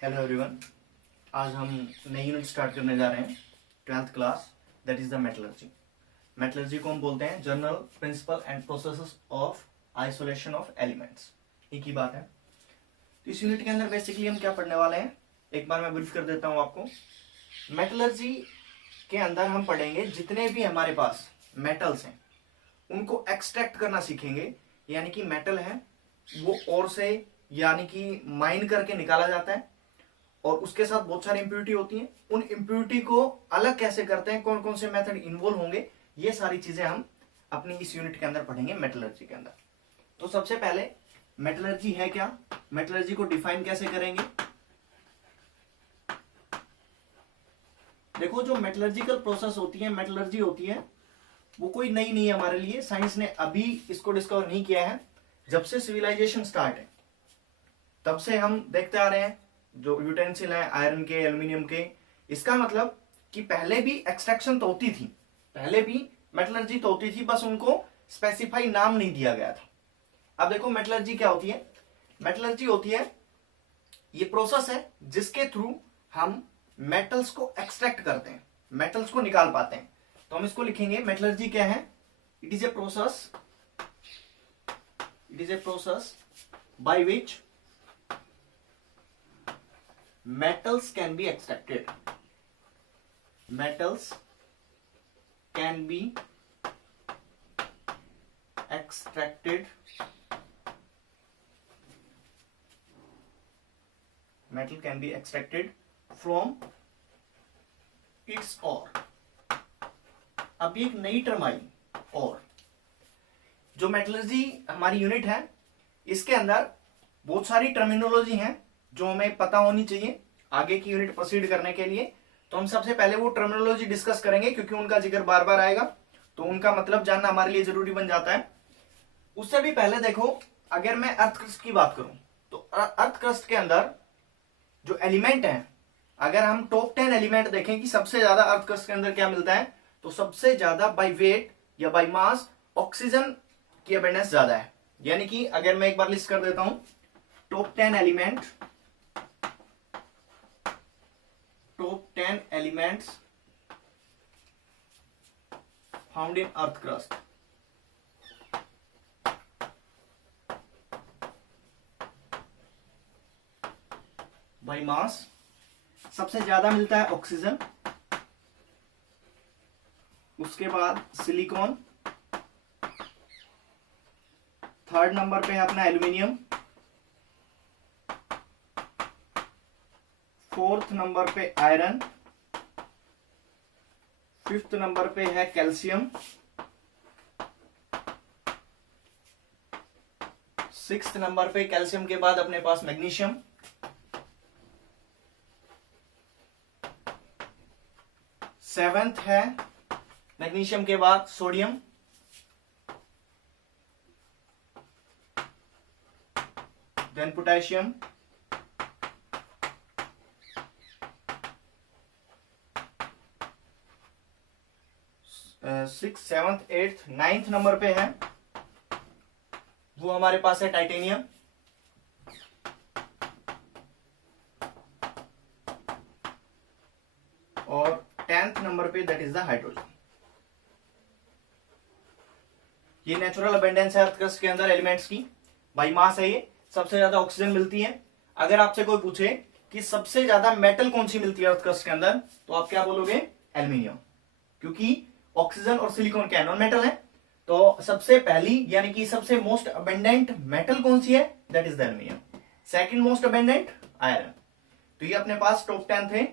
Hello everyone. आज हम नई यूनिट स्टार्ट करने जा रहे हैं, 12th class, that is the metallurgy. Metallurgy को हम बोलते हैं general principle and processes of isolation of elements. एक ही बात है। तो इस यूनिट के अंदर बेसिकली हम क्या पढ़ने वाले हैं, एक बार मैं ब्रीफ कर देता हूं आपको। मेटलर्जी के अंदर हम पढ़ेंगे जितने भी हमारे पास मेटल्स हैं उनको एक्सट्रैक्ट करना सीखेंगे। यानी कि मेटल है वो और से यानी कि माइन करके निकाला जाता है और उसके साथ बहुत सारी इंप्यूरिटी होती हैं। उन इंप्यूरिटी को अलग कैसे करते हैं, कौन कौन से मेथड इन्वॉल्व होंगे, ये सारी चीजें हम अपनी इस यूनिट के अंदर पढ़ेंगे मेटलर्जी के अंदर। तो सबसे पहले मेटलर्जी है क्या, मेटलर्जी को डिफाइन कैसे करेंगे। देखो, जो मेटलर्जिकल प्रोसेस होती है, मेटलर्जी होती है, वो कोई नई नहीं है हमारे लिए। साइंस ने अभी इसको डिस्कवर नहीं किया है। जब से सिविलाइजेशन स्टार्ट है तब से हम देखते आ रहे हैं जो यूटेंसिल है आयरन के, एल्यूमिनियम के। इसका मतलब कि पहले भी एक्सट्रैक्शन तो होती थी, पहले भी मेटलर्जी तो होती थी, बस उनको स्पेसिफाई नाम नहीं दिया गया था। अब देखो मेटलर्जी क्या होती है। मेटलर्जी होती है ये प्रोसेस है जिसके थ्रू हम मेटल्स को एक्सट्रैक्ट करते हैं, मेटल्स को निकाल पाते हैं। तो हम इसको लिखेंगे, मेटलर्जी क्या है, it is a process by which metals can be extracted. Metals can be extracted. Metal can be extracted from its ore. अब एक नई टर्म आई, और जो मेटलर्जी हमारी यूनिट है इसके अंदर बहुत सारी टर्मिनोलॉजी हैं जो हमें पता होनी चाहिए आगे की यूनिट प्रोसीड करने के लिए। तो हम सबसे पहले वो टर्मिनोलॉजी डिस्कस करेंगे क्योंकि उनका जिक्र बार बार आएगा, तो उनका मतलब जानना हमारे लिए जरूरी बन जाता है। उससे भी पहले देखो, अगर मैं अर्थ क्रस्ट की बात करूं तो अर्थ क्रस्ट के अंदर जो एलिमेंट है, अगर हम टॉप 10 एलिमेंट देखें कि सबसे ज्यादा अर्थ क्रस्ट के अंदर क्या मिलता है, तो सबसे ज्यादा बाय वेट या बाय मास ऑक्सीजन की अबेंडेंस ज्यादा है। यानी कि अगर मैं एक बार लिस्ट कर देता हूं, top 10 elements found in earth crust. By mass सबसे ज्यादा मिलता है ऑक्सीजन, उसके बाद सिलिकॉन, थर्ड नंबर पे है अपना एल्यूमिनियम, फोर्थ नंबर पे आयरन, फिफ्थ नंबर पे है कैल्शियम, सिक्स्थ नंबर पे कैल्शियम के बाद अपने पास मैग्नीशियम, सेवेंथ है मैग्नीशियम के बाद sodium, then potassium, six, seventh, eighth, ninth number पे है वो हमारे पास है टाइटेनियम, और 10th नंबर पे दैट इज द हाइड्रोजन। ये नेचुरल अबेंडेंस है अर्थ क्रस्ट के अंदर एलिमेंट्स की, बाई मास है ये, सबसे ज्यादा ऑक्सीजन मिलती है। अगर आपसे कोई पूछे कि सबसे ज्यादा मेटल कौन सी मिलती है अर्थ क्रस्ट के अंदर, तो आप क्या बोलोगे, एल्यूमिनियम, क्योंकि ऑक्सीजन और सिलिकॉन क्या नॉन मेटल है। तो सबसे पहली यानी कि सबसे मोस्ट अबेंडेंट मेटल कौन सी है, that is the aluminium. Second most abundant iron. तो ये अपने पास टॉप 10 थे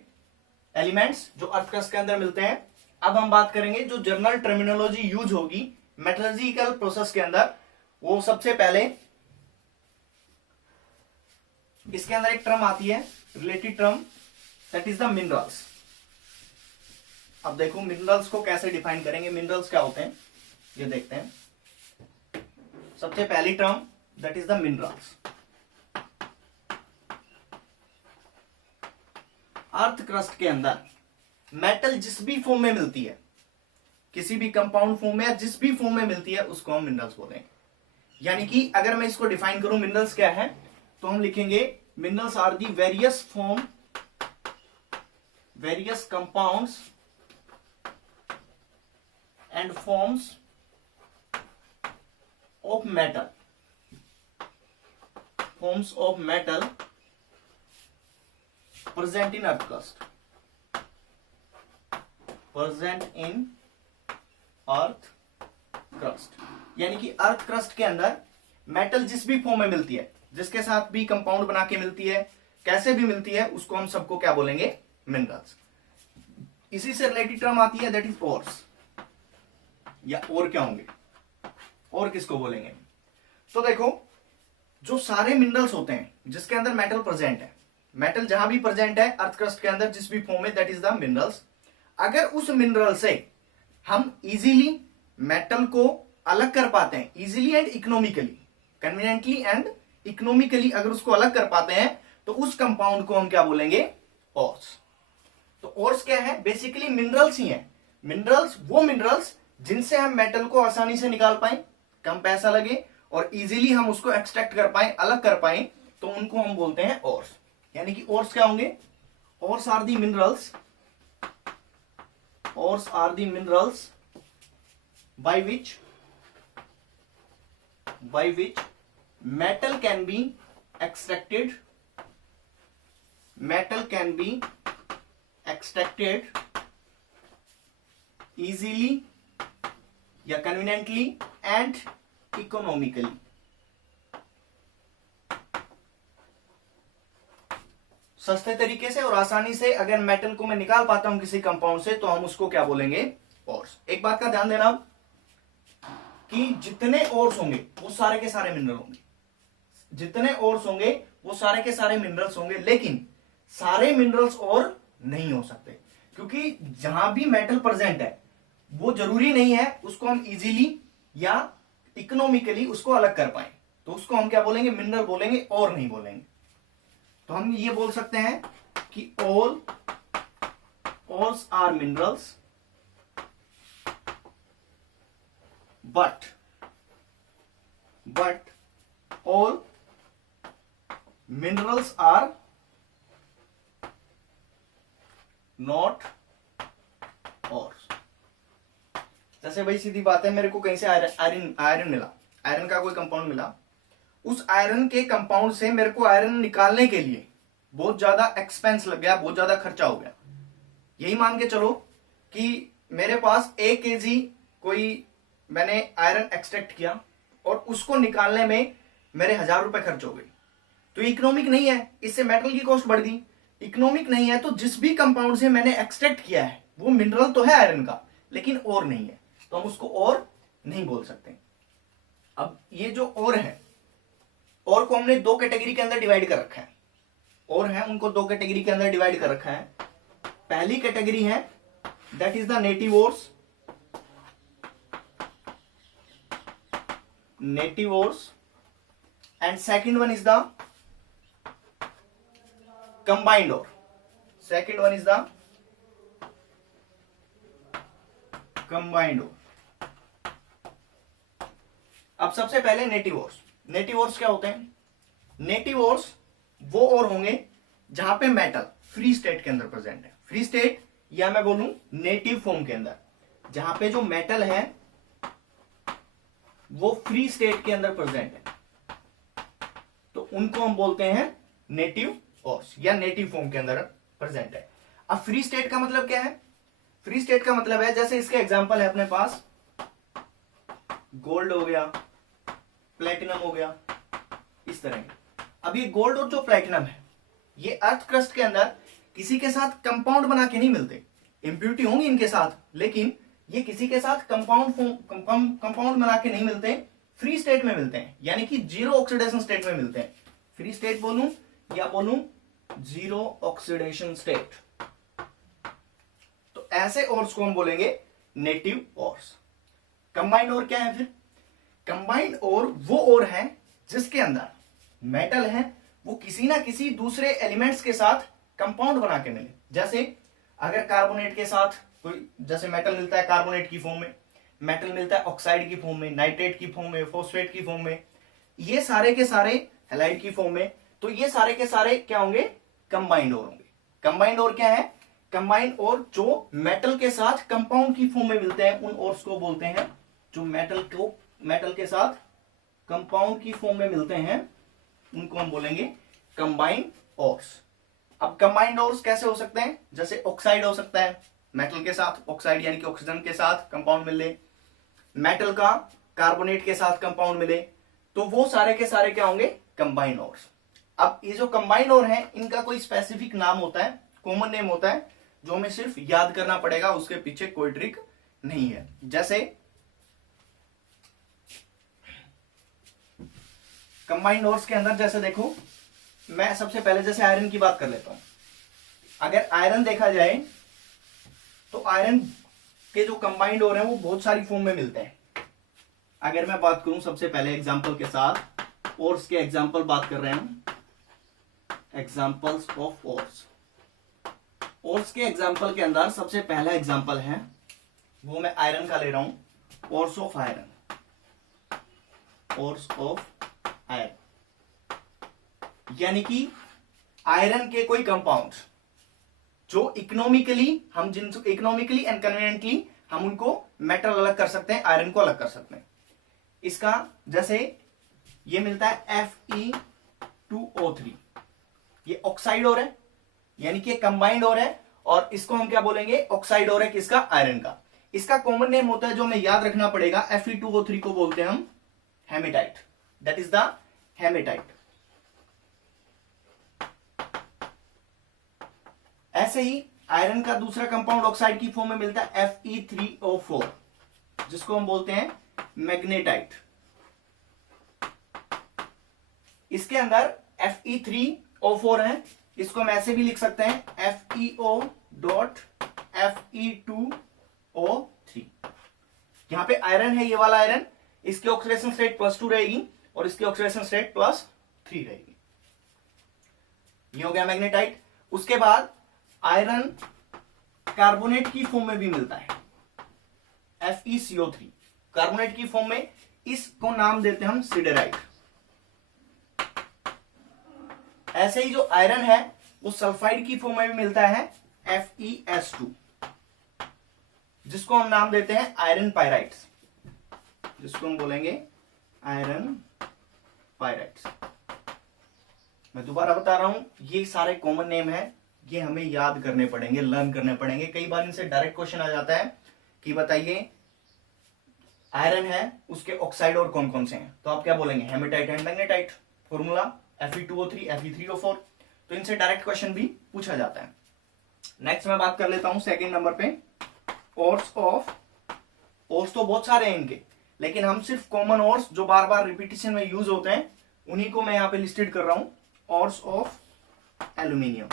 एलिमेंट्स जो अर्थ क्रस्ट के अंदर मिलते हैं। अब हम बात करेंगे जो जनरल टर्मिनोलॉजी यूज होगी मेटलर्जिकल प्रोसेस के अंदर, वो सबसे पहले इसके अंदर एक टर्म आती है, related term, that is the minerals. अब देखो मिनरल्स को कैसे डिफाइन करेंगे, मिनरल्स क्या होते हैं ये देखते हैं। सबसे पहली term that is the minerals. Earth crust के अंदर मेटल जिस भी फॉर्म में मिलती है, किसी भी कंपाउंड फॉर्म में या जिस भी फॉर्म में मिलती है, उसको हम मिनरल्स बोलेंगे। यानी कि अगर मैं इसको डिफाइन करूं मिनरल्स क्या है, तो हम लिखेंगे minerals are the various compounds and forms of metal present in earth crust, यानी कि अर्थ क्रस्ट के अंदर मेटल जिस भी फॉर्म में मिलती है, जिसके साथ भी कंपाउंड बना के मिलती है, कैसे भी मिलती है, उसको हम सबको क्या बोलेंगे? मिनरल्स। इसी से रिलेटेड टर्म आती है दैट इज ओर्स, या और क्या होंगे, और किसको बोलेंगे? तो देखो, जो सारे मिनरल्स होते हैं जिसके अंदर मेटल प्रेजेंट है, मेटल जहां भी प्रेजेंट है अर्थ क्रस्ट के अंदर जिस भी फॉर्म में, दैट इज द मिनरल्स। अगर उस मिनरल से हम इजीली मेटल को अलग कर पाते हैं, easily and economically, conveniently and economically अगर उसको अलग कर पाते हैं, तो उस कंपाउंड को हम क्या बोलेंगे? ओर्स। तो ओर्स क्या है? बेसिकली मिनरल्स ही है। मिनरल्स, वो मिनरल्स जिनसे हम मेटल को आसानी से निकाल पाए, कम पैसा लगे और इजीली हम उसको एक्सट्रैक्ट कर पाए, अलग कर पाए, तो उनको हम बोलते हैं ओर्स। यानी कि ओर्स क्या होंगे? Ores are the minerals, ores are the minerals by which metal can be extracted easily या conveniently and economically। सस्ते तरीके से और आसानी से अगर मेटल को मैं निकाल पाता हूं किसी कंपाउंड से, तो हम उसको क्या बोलेंगे? ओर्स। एक बात का ध्यान देना कि जितने ओर्स होंगे वो सारे के सारे मिनरल होंगे, जितने ओर्स होंगे वो सारे के सारे मिनरल्स होंगे, लेकिन सारे मिनरल्स और नहीं हो सकते, क्योंकि जहां भी मेटल प्रेजेंट है वो जरूरी नहीं है उसको हम इजीली या इकोनॉमिकली उसको अलग कर पाए, तो उसको हम क्या बोलेंगे? मिनरल बोलेंगे, और नहीं बोलेंगे। तो हम ये बोल सकते हैं कि all ores are minerals, but all minerals are not ores। जैसे भाई सीधी बात है, मेरे को कहीं से आयरन मिला, आयरन का कोई कंपाउंड मिला, उस आयरन के कंपाउंड से मेरे को आयरन निकालने के लिए बहुत ज्यादा एक्सपेंस लग गया, बहुत ज्यादा खर्चा हो गया। यही मान के चलो कि मेरे पास 1 kg कोई मैंने आयरन एक्सट्रैक्ट किया और उसको निकालने में मेरे 1000 रुपए खर्च हो गए, तो इकोनॉमिक नहीं है, इससे मेटल की कॉस्ट बढ़ गई। इकोनॉमिक नहीं है तो जिस भी कंपाउंड से मैंने एक्सट्रैक्ट किया है वो मिनरल तो है आयरन का, लेकिन और नहीं है, तो हम उसको और नहीं बोल सकते। अब ये जो और है, और को हमने 2 कैटेगरी के अंदर डिवाइड कर रखा है, और है उनको 2 कैटेगरी के अंदर डिवाइड कर रखा है। पहली कैटेगरी है that is the native ores, and second one is the combined ore, अब सबसे पहले नेटिव ओर्स। नेटिव ओर्स क्या होते हैं? नेटिव ओर्स वो ओर होंगे जहां पे मेटल फ्री स्टेट के अंदर प्रेजेंट है, फ्री स्टेट या मैं बोलूं नेटिव फॉर्म के अंदर, जहां पे जो मेटल है वो फ्री स्टेट के अंदर प्रेजेंट है, तो उनको हम बोलते हैं नेटिव ओर्स, या नेटिव फॉर्म के अंदर प्रेजेंट है। अब फ्री स्टेट का मतलब क्या है? फ्री स्टेट का मतलब है, जैसे इसके एग्जांपल है अपने पास, गोल्ड हो गया, प्लेटिनम हो गया, इस तरह के। अब ये गोल्ड और जो प्लेटिनम है ये अर्थ क्रस्ट के अंदर किसी के साथ कंपाउंड बना के नहीं मिलते, इंप्यूरिटी होंगी इनके साथ, लेकिन ये किसी के साथ कंपाउंड बना के नहीं मिलते, फ्री स्टेट में मिलते हैं, यानी कि जीरो ऑक्सीडेशन स्टेट में मिलते हैं। फ्री स्टेट बोलूं या बोलूं जीरो ऑक्सीडेशन स्टेट, तो ऐसे ओर्स को हम बोलेंगे नेटिव ओर्स। कंबाइंड ओर क्या है फिर? कंबाइंड ओर वो ओर है जिसके अंदर मेटल है वो किसी ना किसी दूसरे एलिमेंट्स के साथ कंपाउंड बना के मिले। जैसे अगर कार्बोनेट के साथ कोई, जैसे मेटल मिलता है कार्बोनेट की फॉर्म में, मेटल मिलता है ऑक्साइड की फॉर्म में, नाइट्रेट की फॉर्म में, फॉस्फेट की फॉर्म में, ये सारे के सारे हैलाइड की फॉर्म में, तो ये सारे के सारे क्या होंगे, कंबाइंड ओर होंगे। कंबाइंड ओर क्या है, कंबाइंड ओर जो मेटल के साथ कंपाउंड की फॉर्म में मिलते हैं उन ओर्स को बोलते हैं, जो मेटल के साथ कंपाउंड की फॉर्म में मिलते हैं उनको हम बोलेंगे कंबाइंड ओर्स। अब कंबाइंड ओर्स कैसे हो सकते हैं, जैसे ऑक्साइड हो सकता है, मेटल के साथ ऑक्साइड यानी कि ऑक्सीजन के साथ कंपाउंड मिले, मेटल का कार्बोनेट के साथ कंपाउंड मिले, तो वो सारे के सारे क्या होंगे, कंबाइंड ओर्स। अब ये जो कंबाइंड ओर है इनका कोई स्पेसिफिक नाम होता है, कॉमन नेम होता है, जो हमें सिर्फ याद करना पड़ेगा, उसके पीछे कोई ट्रिक नहीं है। जैसे कंबाइंड ओर्स के अंदर जैसे देखो, मैं सबसे पहले जैसे आयरन की बात कर लेता हूं। अगर आयरन देखा जाए तो आयरन के जो कंबाइंड ओर है वो बहुत सारी फॉर्म में मिलते हैं। अगर मैं बात करूं सबसे पहले एग्जांपल के साथ, ओर्स के एग्जांपल बात कर रहे हैं, एग्जांपल्स ऑफ ओर्स। ओर्स के एग्जांपल के अंदर सबसे पहला एग्जांपल है वो मैं आयरन का ले रहा हूं, ores of iron, ores of iron यानी कि आयरन के कोई कंपाउंड जो इकोनॉमिकली एंड कन्वीनियंटली हम उनको मेटल अलग कर सकते हैं, आयरन को अलग कर सकते हैं। इसका जैसे ये मिलता है Fe2O3, ये ऑक्साइड ओर है यानी कि कंबाइंड ओर है, और इसको हम क्या बोलेंगे, ऑक्साइड ओर है किसका, आयरन का। इसका कॉमन नेम होता है जो हमें याद रखना पड़ेगा, Fe2O3 को बोलते हैं हम haematite, that is the haematite. ऐसे ही आयरन का दूसरा कंपाउंड ऑक्साइड की फॉर्म में मिलता है Fe3O4, जिसको हम बोलते हैं मैग्नेटाइट। इसके अंदर Fe3O4 है, इसको हम ऐसे भी लिख सकते हैं FeO.Fe2O3। यहां पे आयरन है, ये वाला आयरन, इसकी ऑक्सीडेशन स्टेट +2 रहेगी और इसकी ऑक्सीडेशन स्टेट +3 रहेगी। ये हो गया मैग्नेटाइट। उसके बाद आयरन कार्बोनेट की फॉर्म में भी मिलता है, FeCO3 कार्बोनेट की फॉर्म में, इसको नाम देते हैं हम सिडेराइट। ऐसे ही जो आयरन है वो सल्फाइड की फॉर्म में भी मिलता है, FeS2, जिसको हम नाम देते हैं आयरन पायराइट्स, जिसको हम बोलेंगे आयरन पायराइट्स। मैं दोबारा बता रहा हूं, ये सारे कॉमन नेम है, ये हमें याद करने पड़ेंगे, लर्न करने पड़ेंगे। कई बार इनसे डायरेक्ट क्वेश्चन आ जाता है कि बताइए आयरन है उसके ऑक्साइड और कौन कौन से हैं, तो आप क्या बोलेंगे, haematite and magnetite. Formula Fe2O3 Fe3O4, तो इनसे डायरेक्ट क्वेश्चन भी पूछा जाता है। नेक्स्ट मैं बात कर लेता हूं सेकंड नंबर पे, ओर्स ऑफ। ओर्स तो बहुत सारे हैं इनके, लेकिन हम सिर्फ कॉमन ओर्स जो बार बार रिपीटिशन में यूज होते हैं उन्हीं को मैं यहां पे लिस्टेड कर रहा हूं। ओर्स ऑफ एल्यूमिनियम,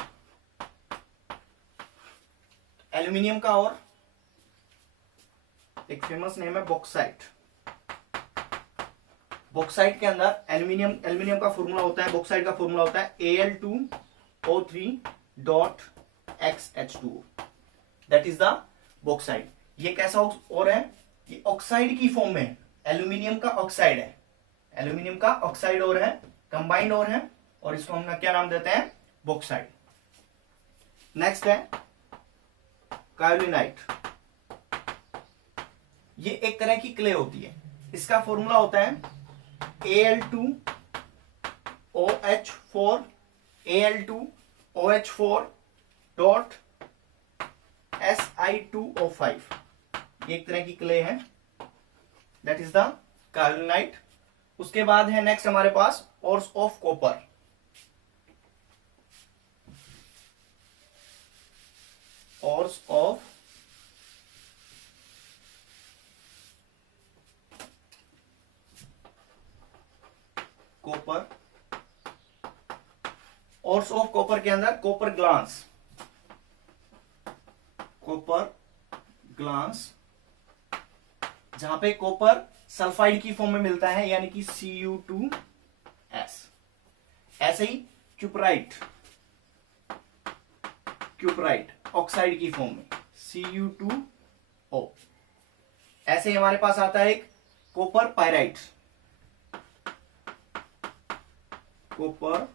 एल्यूमिनियम का और एक फेमस नेम है बॉक्साइट। बॉक्साइट के अंदर एल्यूमिनियम का फॉर्मूला होता है, बॉक्साइट का फॉर्मूला होता है Al2O3.XH2O, that is the bauxite. ये कैसा और है, ये ऑक्साइड की फॉर्म में, एल्यूमिनियम का ऑक्साइड है, एल्यूमिनियम का ऑक्साइड और है, कंबाइंड और है, और इसको हम क्या नाम देते हैं, बॉक्साइट। नेक्स्ट है कायोलिनाइट। ये एक तरह की क्ले होती है, इसका फॉर्मूला होता है Al2OH4 ये एक तरह की क्ले है, दैट इज द कायोलिनाइट। उसके बाद है नेक्स्ट हमारे पास ores of copper. Ores of copper. Ores of copper के अंदर कॉपर ग्लास, कॉपर ग्लास, जहां पे कॉपर सल्फाइड की फॉर्म में मिलता है यानी कि Cu2S। ऐसे ही क्यूपराइट, क्यूपराइट ऑक्साइड की फॉर्म में Cu2O। ऐसे ही हमारे पास आता है एक कॉपर पायराइट, कॉपर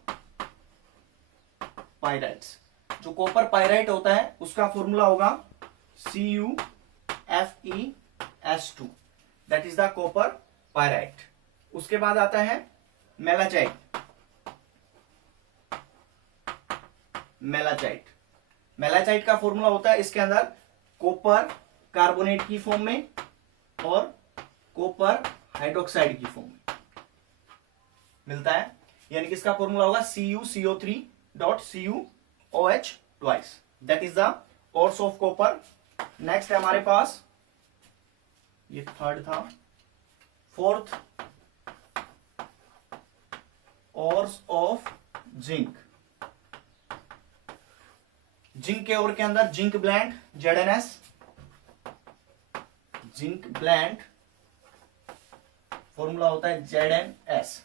पायराइट्स। जो कॉपर पायराइट होता है उसका फॉर्मूला होगा CuFeS2, that is the copper pyrite. उसके बाद आता है मेलाचाइट। मेलाचाइट का फॉर्मूला होता है इसके अंदर कॉपर कार्बोनेट की फॉर्म में और कॉपर हाइड्रोक्साइड की फॉर्म में मिलता है, यानी कि इसका फॉर्मूला होगा CuCO3.CuOH twice, that is the ores of copper. Next है हमारे पास, ये थर्ड था, fourth ores of zinc. Zinc के ओर के अंदर zinc blende ZnS, zinc blende formula होता है ZnS।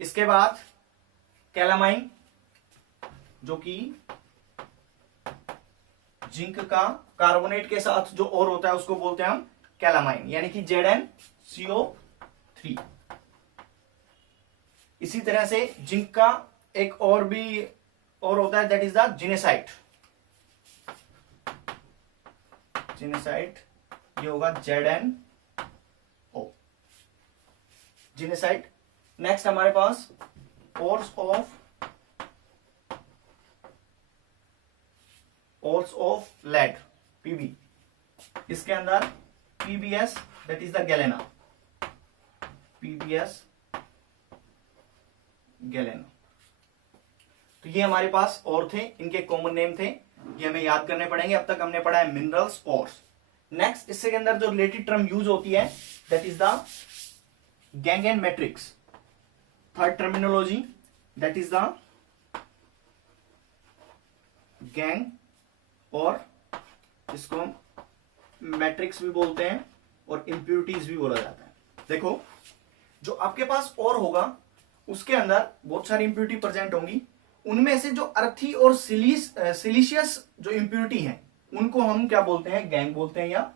इसके बाद कैलामाइन, जो कि जिंक का कार्बोनेट के साथ जो और होता है उसको बोलते हैं हम कैलामाइन, यानी कि ZnCO3। इसी तरह से जिंक का एक और भी और होता है, दैट इज द जिनेसाइट। ये होगा ZnO, जिनेसाइट। नेक्स्ट हमारे पास ओर्स ऑफ लेड Pb, इसके अंदर PbS, that is the galena, PbS galena. तो ये हमारे पास और थे, इनके कॉमन नेम थे, ये हमें याद करने पड़ेंगे। अब तक हमने पढ़ा है मिनरल्स ओर्स। नेक्स्ट इसके अंदर जो रिलेटेड टर्म यूज होती है that is the gang and matrix. Third terminology that is the gang, और इसको हम मैट्रिक्स भी बोलते हैं और इंप्यूरिटीज भी बोला जाता है। देखो, जो आपके पास और होगा उसके अंदर बहुत सारी इंप्यूरिटी प्रेजेंट होंगी, उनमें से जो अर्थी और सिलिशियस जो इंप्यूरिटी है उनको हम क्या बोलते हैं, गैंग बोलते हैं या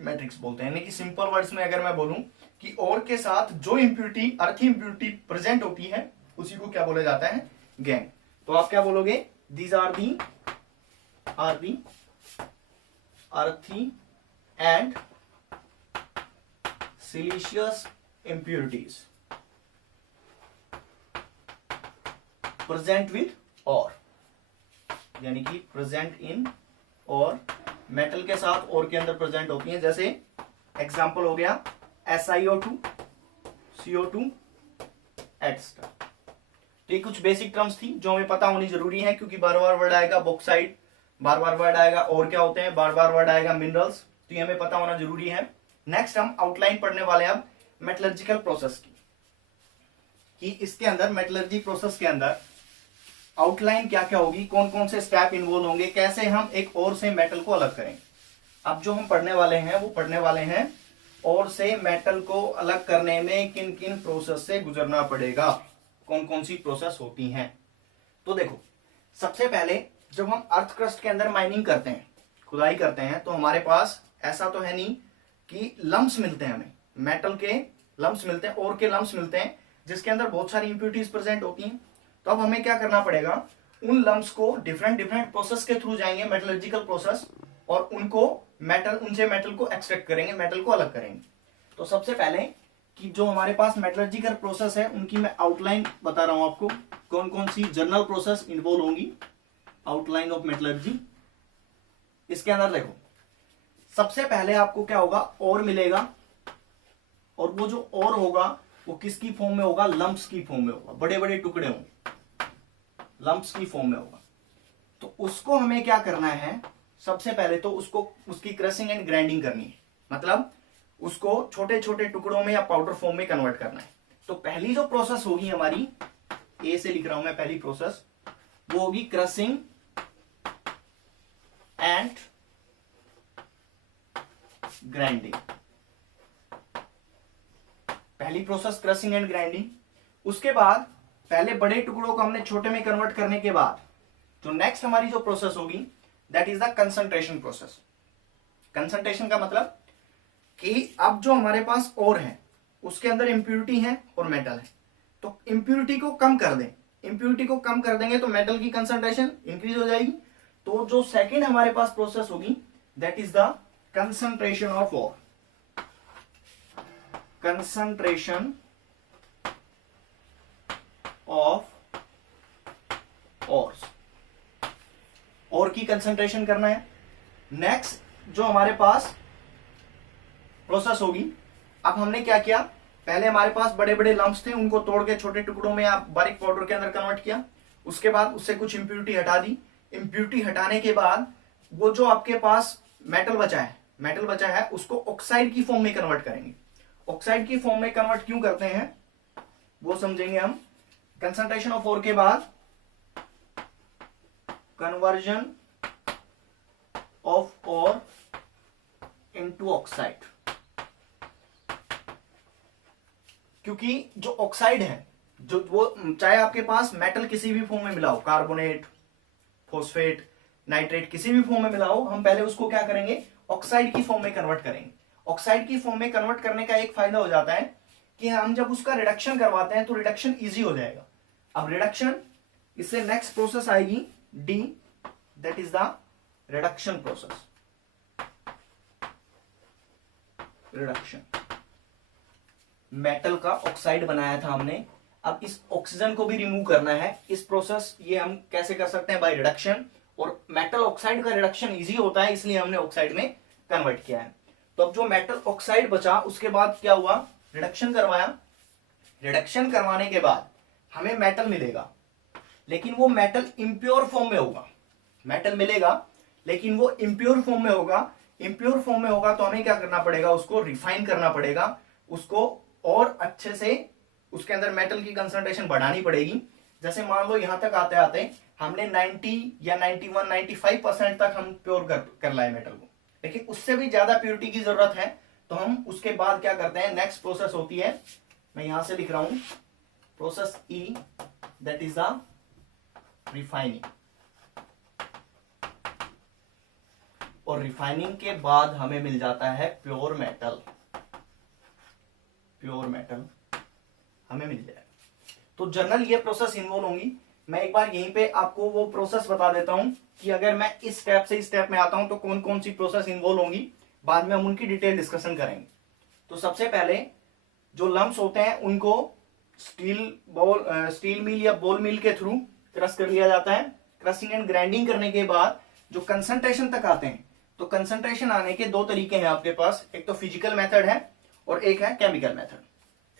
मैट्रिक्स बोलते हैं। यानी कि सिंपल वर्ड्स में अगर मैं बोलूं कि और के साथ जो इंप्यूरिटी, अर्थी इंप्यूरिटी प्रेजेंट होती है उसी को क्या बोला जाता है, गैंग। तो आप क्या बोलोगे, दीज आर दी अर्थी and siliceous impurities present with और, यानी कि प्रेजेंट इन और, मेटल के साथ और के अंदर प्रेजेंट होती हैं। जैसे एग्जांपल हो गया SiO2, CO2 एक्स्ट्रा। तो ये कुछ बेसिक टर्म्स थी जो हमें पता होनी जरूरी है, क्योंकि बार बार वर्ड आएगा बॉक्साइड, बार बार वर्ड आएगा और क्या होते हैं, बार बार वर्ड आएगा मिनरल्स, तो ये हमें पता होना जरूरी है। नेक्स्ट हम आउटलाइन पढ़ने वाले हैं अब मेटलर्जिकल प्रोसेस की, कि इसके अंदर मेटलर्जी प्रोसेस के अंदर आउटलाइन क्या क्या होगी, कौन कौन से स्टेप इन्वॉल्व होंगे, कैसे हम एक और से मेटल को अलग करें। अब जो हम पढ़ने वाले हैं वो पढ़ने वाले हैं और से मेटल को अलग करने में किन किन प्रोसेस से गुजरना पड़ेगा, कौन कौन सी प्रोसेस होती हैं। तो देखो, सबसे पहले जब हम अर्थ क्रस्ट के अंदर माइनिंग करते हैं, खुदाई करते हैं, तो हमारे पास ऐसा तो है नहीं कि लम्स मिलते हैं, हमें मेटल के लम्स मिलते हैं, और के लम्स मिलते हैं जिसके अंदर बहुत सारी इंप्यूरिटीज प्रेजेंट होती हैं। तो अब हमें क्या करना पड़ेगा, उन लम्स को डिफरेंट डिफरेंट प्रोसेस के थ्रू जाएंगे, मेटलर्जिकल प्रोसेस, और उनसे मेटल को एक्सट्रैक्ट करेंगे, मेटल को अलग करेंगे। तो सबसे पहले कि जो हमारे पास मेटलर्जिकल प्रोसेस है उनकी मैं आउटलाइन बता रहा हूं आपको, कौन कौन सी जनरल प्रोसेस इन्वॉल्व होंगी। आउटलाइन ऑफ मेटलर्जी, इसके अंदर देखो, सबसे पहले आपको क्या होगा, और मिलेगा, और वो जो और होगा वो किसकी फॉर्म में होगा, लम्प्स की फॉर्म में होगा, बड़े बड़े टुकड़े होंगे, लम्प्स की फॉर्म में होगा। तो उसको हमें क्या करना है, सबसे पहले तो उसकी क्रशिंग एंड ग्राइंडिंग करनी है, मतलब उसको छोटे छोटे टुकड़ों में या पाउडर फॉर्म में कन्वर्ट करना है। तो पहली जो प्रोसेस होगी हमारी, ए से लिख रहा हूं मैं, पहली प्रोसेस वो होगी क्रशिंग एंड ग्राइंडिंग। पहली प्रोसेस क्रशिंग एंड ग्राइंडिंग। उसके बाद पहले बड़े टुकड़ों को हमने छोटे में कन्वर्ट करने के बाद जो नेक्स्ट हमारी जो प्रोसेस होगी that is the concentration process. Concentration का मतलब कि अब जो हमारे पास और है उसके अंदर इंप्यूरिटी है और मेटल है, तो इंप्यूरिटी को कम कर दें, इम्प्योरिटी को कम कर देंगे तो मेटल की कंसंट्रेशन इंक्रीज हो जाएगी। तो जो सेकंड हमारे पास प्रोसेस होगी that is the concentration of ore, concentration of ores, और की कंसंट्रेशन करना है। नेक्स्ट जो हमारे पास प्रोसेस होगी, अब हमने क्या किया, पहले हमारे पास बड़े बड़े लम्प्स थे, उनको तोड़ के छोटे टुकड़ों में आप बारीक पाउडर के अंदर कन्वर्ट किया। उसके बाद उससे कुछ इंप्यूरिटी हटा दी। इंप्यूरिटी हटाने के बाद वो जो आपके पास मेटल बचा है उसको ऑक्साइड की फॉर्म में कन्वर्ट करेंगे। ऑक्साइड की फॉर्म में कन्वर्ट क्यों करते हैं वो समझेंगे हम। कंसंट्रेशन ऑफ ओर के बाद conversion of ore into oxide, क्योंकि जो ऑक्साइड है जो वो चाहे आपके पास मेटल किसी भी फॉर्म में मिला हो, कार्बोनेट, फॉस्फेट, नाइट्रेट, किसी भी फॉर्म में मिला हो, हम पहले उसको क्या करेंगे, ऑक्साइड की फॉर्म में कन्वर्ट करेंगे। ऑक्साइड की फॉर्म में कन्वर्ट करने का एक फायदा हो जाता है कि हम जब उसका रिडक्शन करवाते हैं तो रिडक्शन इजी हो जाएगा। अब रिडक्शन, इससे नेक्स्ट प्रोसेस आएगी D, that is the reduction process. Reduction, metal का ऑक्साइड बनाया था हमने, अब इस ऑक्सीजन को भी रिमूव करना है। इस प्रोसेस ये हम कैसे कर सकते हैं, बाय रिडक्शन। और मेटल ऑक्साइड का रिडक्शन इजी होता है, इसलिए हमने ऑक्साइड में कन्वर्ट किया है। तो अब जो मेटल ऑक्साइड बचा उसके बाद क्या हुआ, रिडक्शन करवाया। रिडक्शन करवाने के बाद हमें मेटल मिलेगा, लेकिन वो मेटल इंप्योर फॉर्म में होगा। मेटल मिलेगा लेकिन वो इंप्योर फॉर्म में होगा। इंप्योर फॉर्म में होगा तो हमें क्या करना पड़ेगा, उसको रिफाइन करना पड़ेगा, उसको और अच्छे से उसके अंदर मेटल की कंसंट्रेशन बढ़ानी पड़ेगी। जैसे मान लो यहां तक आते आते हमने 90 या 91, 95% तक हम प्योर कर लाए मेटल को, लेकिन उससे भी ज्यादा प्योरिटी की जरूरत है। तो हम उसके बाद क्या करते हैं, नेक्स्ट प्रोसेस होती है, मैं यहां से लिख रहा हूं, process E, that is the refining. और रिफाइनिंग के बाद हमें मिल जाता है प्योर मेटल। प्योर मेटल हमें मिल जाएगा। तो जनरल ये प्रोसेस इन्वॉल्व होंगी। मैं एक बार यहीं पे आपको वो प्रोसेस बता देता हूं कि अगर मैं इस स्टेप से इस स्टेप में आता हूं तो कौन कौन सी प्रोसेस इन्वॉल्व होंगी, बाद में हम उनकी डिटेल डिस्कशन करेंगे। तो सबसे पहले जो लम्प्स होते हैं उनको स्टील मिल या बॉल मिल के थ्रू क्रश कर लिया जाता है। क्रशिंग एंड ग्राइंडिंग करने के बाद जो कंसंट्रेशन तक आते हैं, तो कंसंट्रेशन आने के दो तरीके हैं आपके पास, एक तो फिजिकल मेथड है और एक है केमिकल मेथड।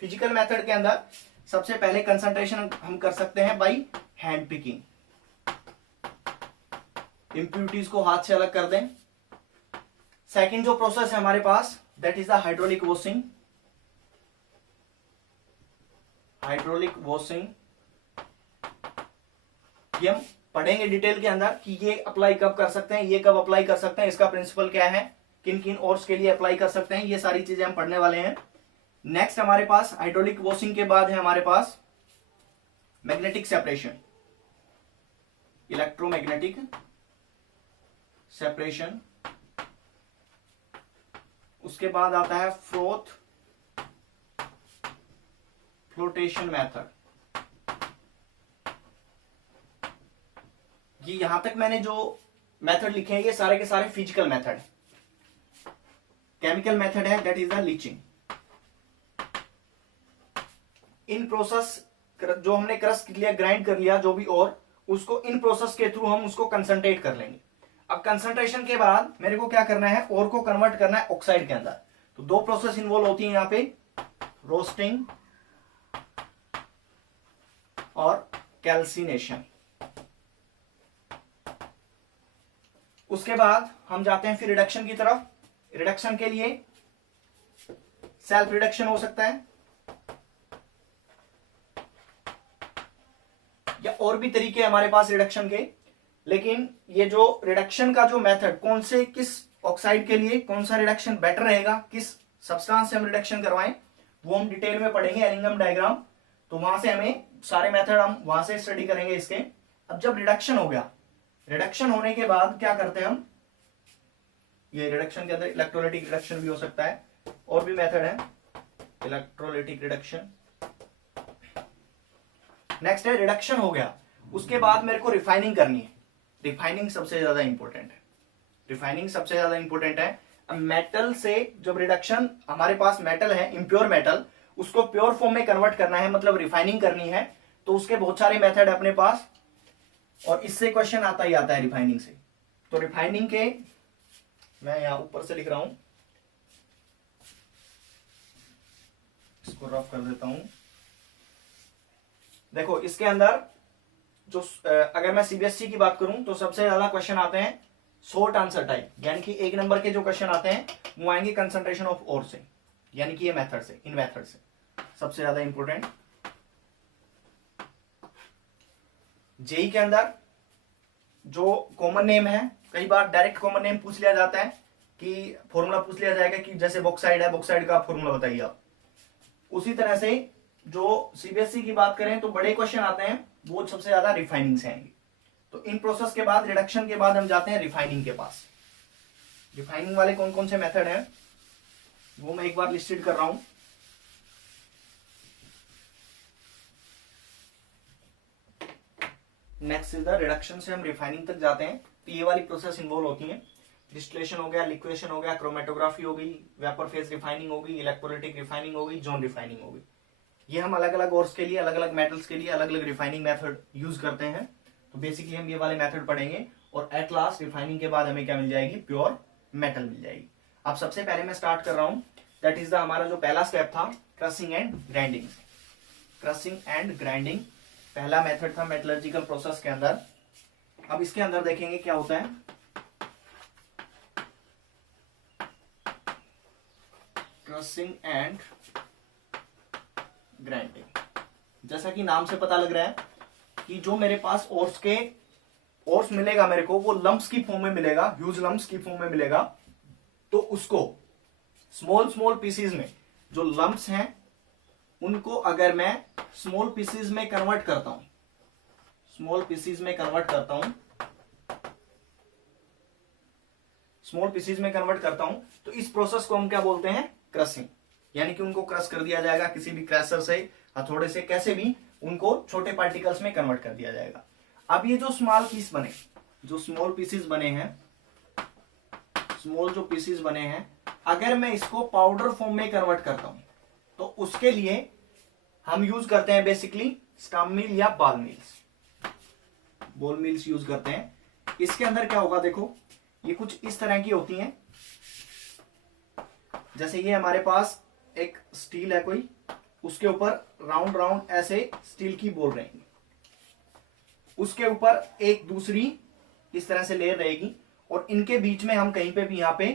फिजिकल मेथड के अंदर सबसे पहले कंसंट्रेशन हम कर सकते हैं बाई हैंड पिकिंग, इंप्यूरिटीज को हाथ से अलग कर दें। सेकंड जो प्रोसेस है हमारे पास that is the hydraulic washing. Hydraulic washing ये हम पढ़ेंगे डिटेल के अंदर कि ये अप्लाई कब कर सकते हैं, ये कब अप्लाई कर सकते हैं, इसका प्रिंसिपल क्या है, किन किन ओर्स के लिए अप्लाई कर सकते हैं, ये सारी चीजें हम पढ़ने वाले हैं। नेक्स्ट हमारे पास हाइड्रोलिक वॉशिंग के बाद है हमारे पास मैग्नेटिक सेपरेशन, इलेक्ट्रोमैग्नेटिक सेपरेशन। उसके बाद आता है फ्लोटेशन मेथड। ये यहां तक मैंने जो मेथड लिखे हैं ये सारे के सारे फिजिकल मेथड। केमिकल मेथड है that is the leaching. In process जो हमने क्रश कर लिया, ग्राइंड कर लिया जो भी, और उसको इन प्रोसेस के थ्रू हम उसको कंसंट्रेट कर लेंगे। अब कंसंट्रेशन के बाद मेरे को क्या करना है, और को कन्वर्ट करना है ऑक्साइड के अंदर। तो दो प्रोसेस इन्वॉल्व होती है यहां पे, रोस्टिंग और कैल्सिनेशन। उसके बाद हम जाते हैं फिर रिडक्शन की तरफ। रिडक्शन के लिए सेल्फ रिडक्शन हो सकता है या और भी तरीके हमारे पास रिडक्शन के, लेकिन ये जो रिडक्शन का जो मेथड, कौन से किस ऑक्साइड के लिए कौन सा रिडक्शन बेटर रहेगा, किस सब्सटेंस से हम रिडक्शन करवाएं, वो हम डिटेल में पढ़ेंगे एलिंगम डायग्राम। तो वहां से हमें सारे मेथड हम वहां से स्टडी करेंगे इसके। अब जब रिडक्शन हो गया, रिडक्शन होने के बाद क्या करते हैं हम, ये रिडक्शन के अंदर इलेक्ट्रोलाइटिक रिडक्शन भी हो सकता है, और भी मेथड है इलेक्ट्रोलाइटिक रिडक्शन। नेक्स्ट है रिडक्शन हो गया, उसके बाद मेरे को रिफाइनिंग करनी है। रिफाइनिंग सबसे ज्यादा इंपॉर्टेंट है, रिफाइनिंग सबसे ज्यादा इंपॉर्टेंट है। अब मेटल से जब रिडक्शन, हमारे पास मेटल है इम्प्योर मेटल, उसको प्योर फॉर्म में कन्वर्ट करना है, मतलब रिफाइनिंग करनी है, तो उसके बहुत सारे मेथड है अपने पास, और इससे क्वेश्चन आता ही आता है रिफाइनिंग से। तो रिफाइनिंग के मैं यहां ऊपर से लिख रहा हूं, इसको रफ कर देता हूं। देखो इसके अंदर जो अगर मैं सीबीएसई की बात करूं तो सबसे ज्यादा क्वेश्चन आते हैं शॉर्ट आंसर टाइप, यानी कि 1 नंबर के जो क्वेश्चन आते हैं वो आएंगे कंसंट्रेशन ऑफ ओर से, यानी कि ये मेथड से, इन मेथड से सबसे ज्यादा इंपॉर्टेंट। जेई के अंदर जो कॉमन नेम है, कई बार डायरेक्ट कॉमन नेम पूछ लिया जाता है कि फॉर्मूला पूछ लिया जाएगा कि जैसे बॉक्साइड है, बॉक्साइड का फॉर्मूला बताइए आप। उसी तरह से जो सीबीएसई की बात करें तो बड़े क्वेश्चन आते हैं वो सबसे ज्यादा रिफाइनिंग से आएंगे। तो इन प्रोसेस के बाद, रिडक्शन के बाद हम जाते हैं रिफाइनिंग के पास। रिफाइनिंग वाले कौन कौन से मेथड हैं वो मैं एक बार लिस्टेड कर रहा हूं। नेक्स्ट इज द रिडक्शन से हम रिफाइनिंग तक जाते हैं, तो ये वाली प्रोसेस इन्वॉल्व होती है। डिस्टिलेशन हो गया, लिक्वेशन हो गया, क्रोमेटोग्राफी हो गई, वेपर फेज रिफाइनिंग हो गई, इलेक्ट्रोलिटिक रिफाइनिंग हो गई, जोन रिफाइनिंग हो गई। ये हम अलग अलग ओर्स के लिए, अलग अलग मेटल्स के लिए अलग अलग रिफाइनिंग मेथड यूज करते हैं। तो बेसिकली हम ये वाले मेथड पढ़ेंगे, और एट लास्ट रिफाइनिंग के बाद हमें क्या मिल जाएगी, प्योर मेटल मिल जाएगी। अब सबसे पहले मैं स्टार्ट कर रहा हूं, दैट इज द हमारा जो पहला स्टेप था crushing and grinding. Crushing and grinding पहला मेथड था मेटलर्जिकल प्रोसेस के अंदर। अब इसके अंदर देखेंगे क्या होता है। क्रशिंग एंड ग्राइंडिंग, जैसा कि नाम से पता लग रहा है कि जो मेरे पास ओर्स मिलेगा मेरे को, वो लम्प्स की फॉर्म में मिलेगा, ह्यूज लम्प्स की फॉर्म में मिलेगा। तो उसको स्मॉल स्मॉल पीसीज में, जो लम्प्स हैं उनको अगर मैं स्मॉल पीसीज में कन्वर्ट करता हूं, स्मॉल पीसीज में कन्वर्ट करता हूं, स्मॉल पीसीज में कन्वर्ट करता हूं, तो इस प्रोसेस को हम क्या बोलते हैं, क्रशिंग। यानी कि उनको क्रश कर दिया जाएगा किसी भी क्रैशर से, हथौड़े से, कैसे भी उनको छोटे पार्टिकल्स में कन्वर्ट कर दिया जाएगा। अब ये जो स्मॉल पीस बने, जो स्मॉल पीसेस बने हैं, स्मॉल जो पीसेस बने हैं, अगर मैं इसको पाउडर फॉर्म में कन्वर्ट करता हूं तो उसके लिए हम यूज करते हैं बेसिकली स्टम्प मिल या ball mills, ball mills use करते हैं। इसके अंदर क्या होगा, देखो ये कुछ इस तरह की होती हैं। जैसे ये हमारे पास एक स्टील है कोई, उसके ऊपर राउंड राउंड ऐसे स्टील की बॉल रहेंगी, उसके ऊपर एक दूसरी इस तरह से लेयर रहेगी, और इनके बीच में हम कहीं पे भी यहाँ पे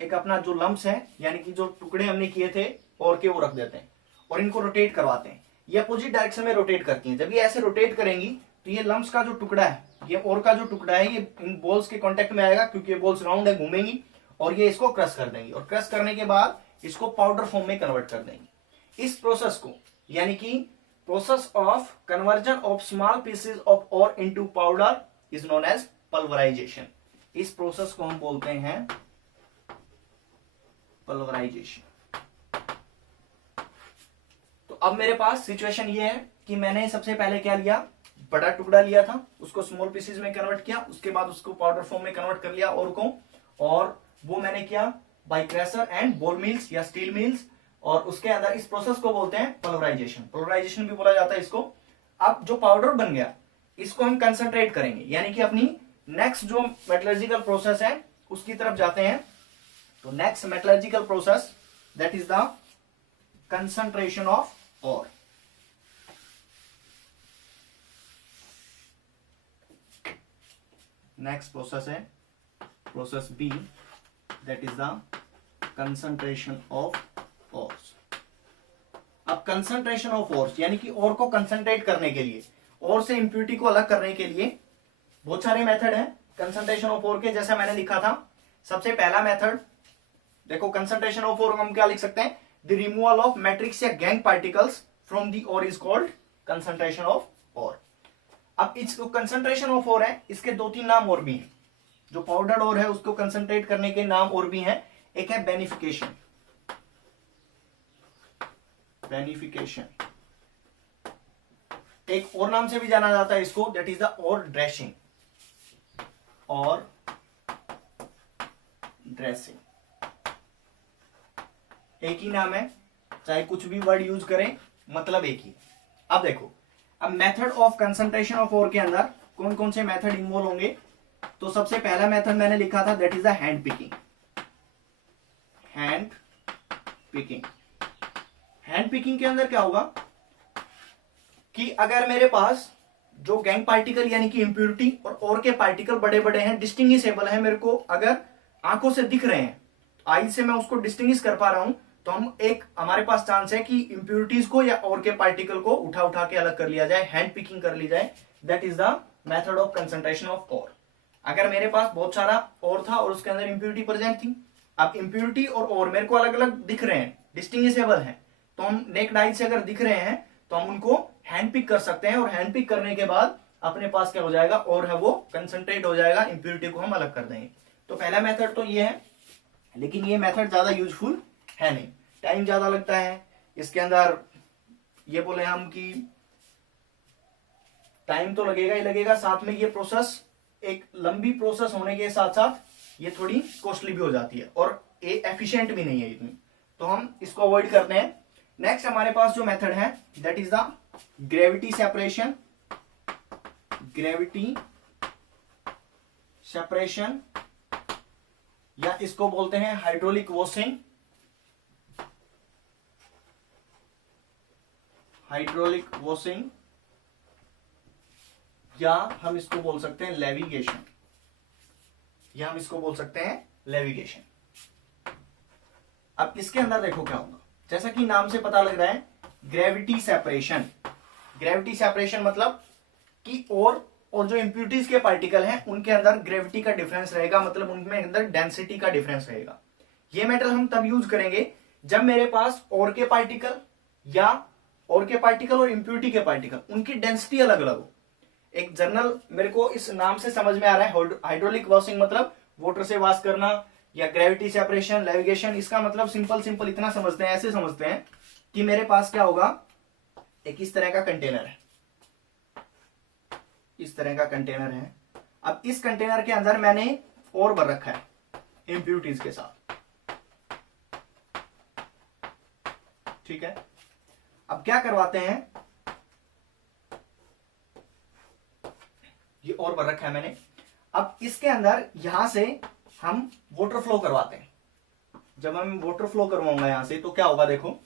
एक अपना जो लम्प्स है, यानी कि जो टुकड़े हमने किए थे और के, वो रख देते हैं और इनको रोटेट करवाते हैं। ये अपोजिट डायरेक्शन में रोटेट करती हैं। जब ये ऐसे रोटेट करेंगी तो ये लम्प्स का जो टुकड़ा है, ये और का जो टुकड़ा है, ये इन बॉल्स के कांटेक्ट में आएगा, क्योंकि ये बॉल्स राउंड है, घूमेंगी, और ये इसको क्रश कर देंगी, और क्रश करने के बाद इसको पाउडर फॉर्म में कन्वर्ट कर देंगी। इस प्रोसेस को, यानी कि process of conversion of small pieces of ore into powder is known as pulverisation. इस प्रोसेस को हम बोलते हैं पल्वराइजेशन। तो अब मेरे पास सिचुएशन ये है कि मैंने सबसे पहले क्या लिया, बड़ा टुकड़ा लिया था, उसको स्मॉल पीसेस में कन्वर्ट किया, उसके बाद उसको पाउडर फॉर्म में कन्वर्ट कर लिया और को, और वो मैंने किया by crusher and ball mills या स्टील मिल्स, और उसके अंदर इस प्रोसेस को बोलते हैं पल्वराइजेशन। पल्वराइजेशन भी बोला जाता है इसको। अब जो पाउडर बन गया, इसको हम कंसंट्रेट करेंगे, यानी कि अपनी नेक्स्ट जो मेटलर्जिकल प्रोसेस है उसकी तरफ जाते हैं। तो next metallurgical process, that is the concentration of ore. Next process है process B, that is the concentration of ores. अब कंसंट्रेशन ऑफ ओर्स, यानी कि ओर को कंसंट्रेट करने के लिए, ओर से इंप्यूरिटी को अलग करने के लिए बहुत सारे मेथड हैं कंसंट्रेशन ऑफ ओर के। जैसा मैंने लिखा था, सबसे पहला मेथड देखो, कंसंट्रेशन ऑफ ओर हम क्या लिख सकते हैं, द रिमूवल ऑफ मैट्रिक्स या gangue particles from the ore is called concentration of ore. अब इसको कंसंट्रेशन ऑफ ओर है, इसके 2-3 नाम और भी हैं। जो पाउडर ओर है उसको कंसंट्रेट करने के नाम और भी हैं। एक है बेनिफिकेशन, बेनिफिकेशन, एक और नाम से भी जाना जाता है इसको, दैट इज द और ड्रेसिंग, और ड्रेसिंग एक ही नाम है, चाहे कुछ भी वर्ड यूज करें मतलब एक ही। अब देखो, अब method of concentration of ore के अंदर कौन कौन से मेथड इन्वॉल्व होंगे। तो सबसे पहला मेथड मैंने लिखा था, that is the hand picking. Hand picking, hand picking के अंदर क्या होगा कि अगर मेरे पास जो गैंग पार्टिकल यानी कि इंप्यूरिटी और के पार्टिकल बड़े बड़े हैं, डिस्टिंग्विशेबल है, मेरे को अगर आंखों से दिख रहे हैं, आई से मैं उसको डिस्टिंग्विश कर पा रहा हूं, तो हम एक हमारे पास चांस है कि इंप्यूरिटीज को या और के पार्टिकल को उठा उठा के अलग कर लिया जाए, हैंड पिकिंग कर ली जाए। That is the method of concentration of और। अगर मेरे पास बहुत सारा और था और उसके अंदर इंप्यूरिटी प्रेजेंट थी, अब इंप्यूरिटी और मेरे को अलग अलग दिख रहे हैं, डिस्टिंग्विशेबल है, तो हम नेक्ड आई से अगर दिख रहे हैं तो हम उनको हैंड पिक कर सकते हैं, और हैंड पिक करने के बाद अपने पास क्या हो जाएगा, और है वो कंसंट्रेट हो जाएगा, इंप्यूरिटी को हम अलग कर देंगे। तो पहला मेथड तो ये है, लेकिन ये मेथड ज्यादा यूजफुल है नहीं, टाइम ज्यादा लगता है इसके अंदर। ये बोले हम कि टाइम तो लगेगा ही लगेगा, साथ में ये प्रोसेस एक लंबी प्रोसेस होने के साथ साथ ये थोड़ी कॉस्टली भी हो जाती है, और ये एफिशिएंट भी नहीं है इतनी, तो हम इसको अवॉइड करते हैं। नेक्स्ट हमारे पास जो मेथड है, that is the gravity separation. Gravity separation, या इसको बोलते हैं हाइड्रोलिक वॉशिंग। हाइड्रोलिक वॉशिंग, या हम इसको बोल सकते हैं लेविगेशन, या हम इसको बोल सकते हैं लेविगेशन। अब इसके अंदर देखो क्या होगा, जैसा कि नाम से पता लग रहा है, ग्रेविटी सेपरेशन। ग्रेविटी सेपरेशन मतलब कि और जो इंप्यूरिटीज के पार्टिकल हैं उनके अंदर ग्रेविटी का डिफरेंस रहेगा, मतलब उनमें अंदर डेंसिटी का डिफरेंस रहेगा। ये मेथड हम तब यूज करेंगे जब मेरे पास और के पार्टिकल या और के पार्टिकल और इंप्यूरिटी के पार्टिकल उनकी डेंसिटी अलग अलग हो। एक जनरल मेरे को इस नाम से समझ में आ रहा है, हाइड्रोलिक वॉशिंग मतलब वाटर से वॉश करना, या ग्रेविटी सेपरेशन, लेविगेशन, इसका मतलब सिंपल इतना समझते हैं, ऐसे समझते हैं कि मेरे पास क्या होगा, एक इस तरह का कंटेनर है, इस तरह का कंटेनर है। अब इस कंटेनर के अंदर मैंने और भर रखा है इंप्यूरिटीज के साथ, ठीक है। अब क्या करवाते हैं, ये और भर रखा है मैंने, अब इसके अंदर यहां से हम वाटर फ्लो करवाते हैं। जब हम वाटर फ्लो करवाऊंगा यहां से, तो क्या होगा देखो,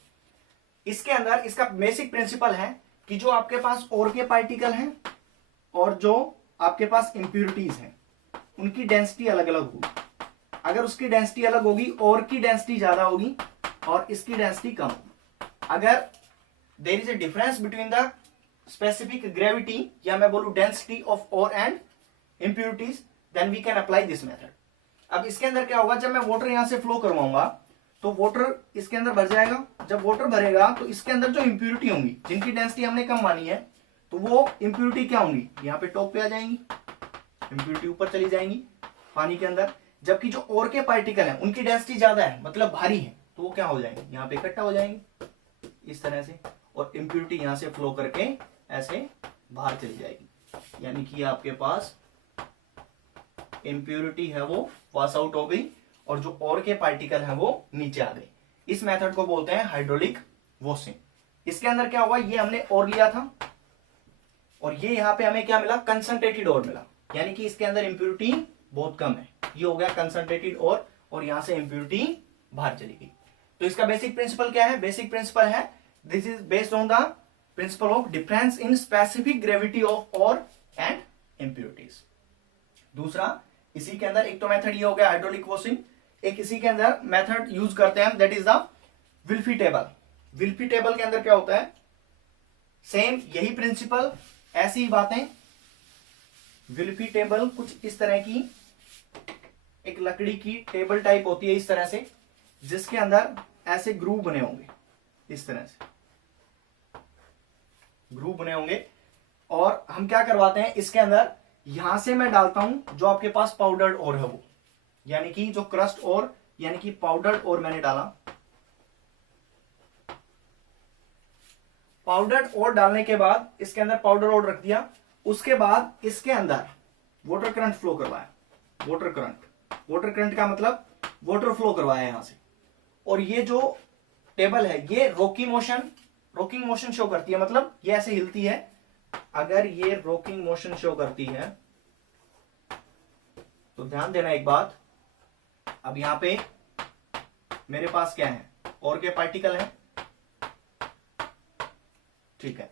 इसके अंदर इसका बेसिक प्रिंसिपल है कि जो आपके पास और के पार्टिकल हैं और जो आपके पास इंप्यूरिटीज हैं उनकी डेंसिटी अलग अलग होगी। अगर उसकी डेंसिटी अलग होगी, और की डेंसिटी ज्यादा होगी और इसकी डेंसिटी कम होगी। अगर there is a difference between the specific gravity, या मैं बोलूं density of ore and impurities, then we can apply this method. अब इसके अंदर क्या होगा, जब मैं वाटर यहां से फ्लो करवाऊंगा तो वाटर इसके अंदर भर जाएगा। जब वाटर भरेगा तो इसके अंदर जो इंप्यूरिटी होंगी, जिनकी डेंसिटी हमने कम मानी है, तो वो इंप्यूरिटी क्या होंगी, यहाँ पे टॉप पे आ जाएंगी, इंप्यूरिटी ऊपर चली जाएंगी पानी के अंदर। जबकि जो और के पार्टिकल हैं उनकी डेंसिटी ज्यादा है, मतलब भारी है, तो वो क्या हो जाएंगे, यहाँ पे इकट्ठा हो जाएंगे इस तरह से, और इंप्यूरिटी यहां से फ्लो करके ऐसे बाहर चली जाएगी। यानी कि आपके पास इंप्यूरिटी है वो पास आउट हो गई, और जो और के पार्टिकल है वो नीचे आ गए। इस मेथड को बोलते हैं हाइड्रोलिक वॉशिंग। इसके अंदर क्या हुआ, ये हमने और लिया था, और ये यहां पे हमें क्या मिला, कंसंट्रेटेड और मिला, यानी कि इसके अंदर इंप्यूरिटी बहुत कम है। ये हो गया कंसंट्रेटेड और यहां से इंप्यूरिटी बाहर चली गई। तो इसका बेसिक प्रिंसिपल क्या है, बेसिक प्रिंसिपल है, this is based on the principle of difference in specific gravity of ore and impurities. दूसरा, इसी के अंदर एक तो मेथड ये हो गया हाइड्रोलिक वॉशिंग, एक इसी के अंदर मेथड यूज करते हैं, that is the विल्फी table. विल्फी table के अंदर क्या होता है, सेम यही प्रिंसिपल, ऐसी ही बातें। विल्फी टेबल कुछ इस तरह की एक लकड़ी की टेबल टाइप होती है इस तरह से, जिसके अंदर ऐसे ग्रूव बने होंगे, इस तरह से ग्रूव बने होंगे। और हम क्या करवाते हैं, इसके अंदर यहां से मैं डालता हूं जो आपके पास पाउडर्ड और है वो, यानी कि जो क्रस्ट और यानी कि पाउडर्ड और मैंने डाला, पाउडर्ड ओर डालने के बाद इसके अंदर पाउडर ओर रख दिया, उसके बाद इसके अंदर वाटर करंट फ्लो करवाया। वाटर करंट का मतलब वाटर फ्लो करवाया यहां से। और ये जो टेबल है ये रोकिंग मोशन शो करती है, मतलब ये ऐसे हिलती है। अगर ये रॉकिंग मोशन शो करती है तो ध्यान देना एक बात, अब यहां पे मेरे पास क्या है, और के पार्टिकल है, ठीक है,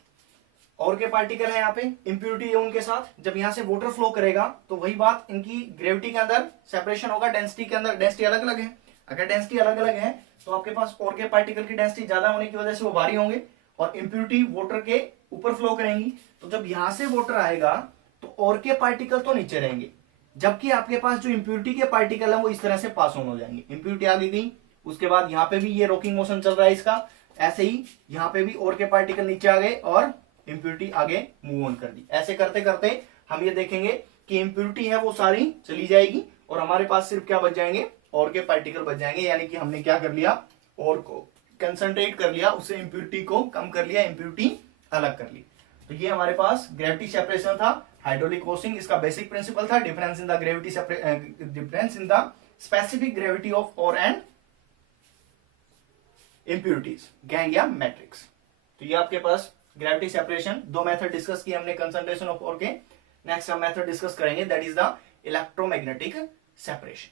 और के पार्टिकल है यहाँ पे, इंप्यूरिटी है उनके साथ। जब यहां से वाटर फ्लो करेगा तो वही बात, इनकी ग्रेविटी के अंदर सेपरेशन होगा, डेंसिटी के अंदर, डेंसिटी अलग अलग है। अगर डेंसिटी अलग अलग है तो आपके पास और के पार्टिकल की डेंसिटी ज्यादा होने की वजह से वो भारी होंगे और इंप्यूरिटी वाटर के ऊपर फ्लो करेंगी। तो जब यहां से वाटर आएगा तो और के पार्टिकल तो नीचे रहेंगे, जबकि आपके पास जो इंप्यूरिटी के पार्टिकल है वो इस तरह से पास ऑन हो जाएंगे। इंप्यूरिटी आगे गई, उसके बाद यहाँ पे भी ये रॉकिंग मोशन चल रहा है इसका, ऐसे ही यहाँ पे भी और के पार्टिकल नीचे आ गए और इंप्यूरिटी आगे मूव ऑन कर दी। ऐसे करते करते हम ये देखेंगे कि इंप्यूरिटी है वो सारी चली जाएगी और हमारे पास सिर्फ क्या बच जाएंगे, और के पार्टिकल बच जाएंगे। यानी कि हमने क्या कर लिया, और को कंसंट्रेट कर लिया, उससे इंप्यूरिटी को कम कर लिया, इंप्यूरिटी अलग कर ली। तो ये हमारे पास ग्रेविटी सेपरेशन था, हाइड्रोलिक क्रॉसिंग इसका बेसिक प्रिंसिपल था, difference in the gravity difference in the specific gravity of ore and impurities, gang या मैट्रिक्स। तो ये आपके पास ग्रेविटी सेपरेशन, दो मेथड डिस्कस किए हमने कंसंट्रेशन ऑफ और के। नेक्स्ट हम मेथड डिस्कस करेंगे that is the electromagnetic separation.